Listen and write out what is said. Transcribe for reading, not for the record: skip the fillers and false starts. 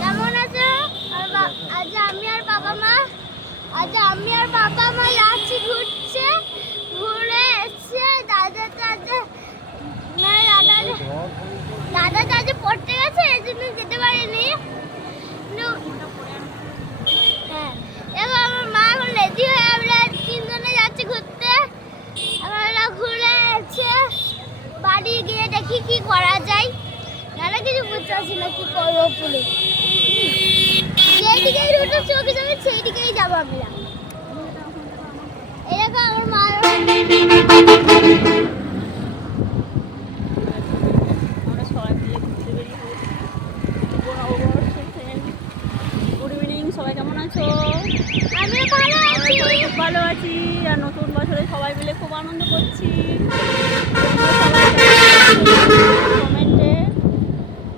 কেমন আছো? আজ আমি আর বাবা মা যাচ্ছি ঘুরছে, ঘুরে এসছে। দাদা পড়তে গেছে, এই জন্য যেতে পারিনি। হ্যাঁ, এবার আমার মা এখন রেডি হয়ে আমরা তিনজনে যাচ্ছি ঘুরতে। আমরা ঘুরে এসে বাড়ি গিয়ে দেখি কি করা যায়। নানা কিছু বুঝতে পারছি না কি করবো। পুরো যেদিকেই রুটে চোখে যাবে সেই দিকেই যাবো আমরা। এরকম আমার মা আমরা সবাই মিলে ঘুরতে বেরিয়ে গুড ইভিনিং, সবাই কেমন আছো? আমি ভালো আছি। আমরা সবাই খুব ভালো আছি আর নতুন বছরে সবাই মিলে খুব আনন্দ করছি।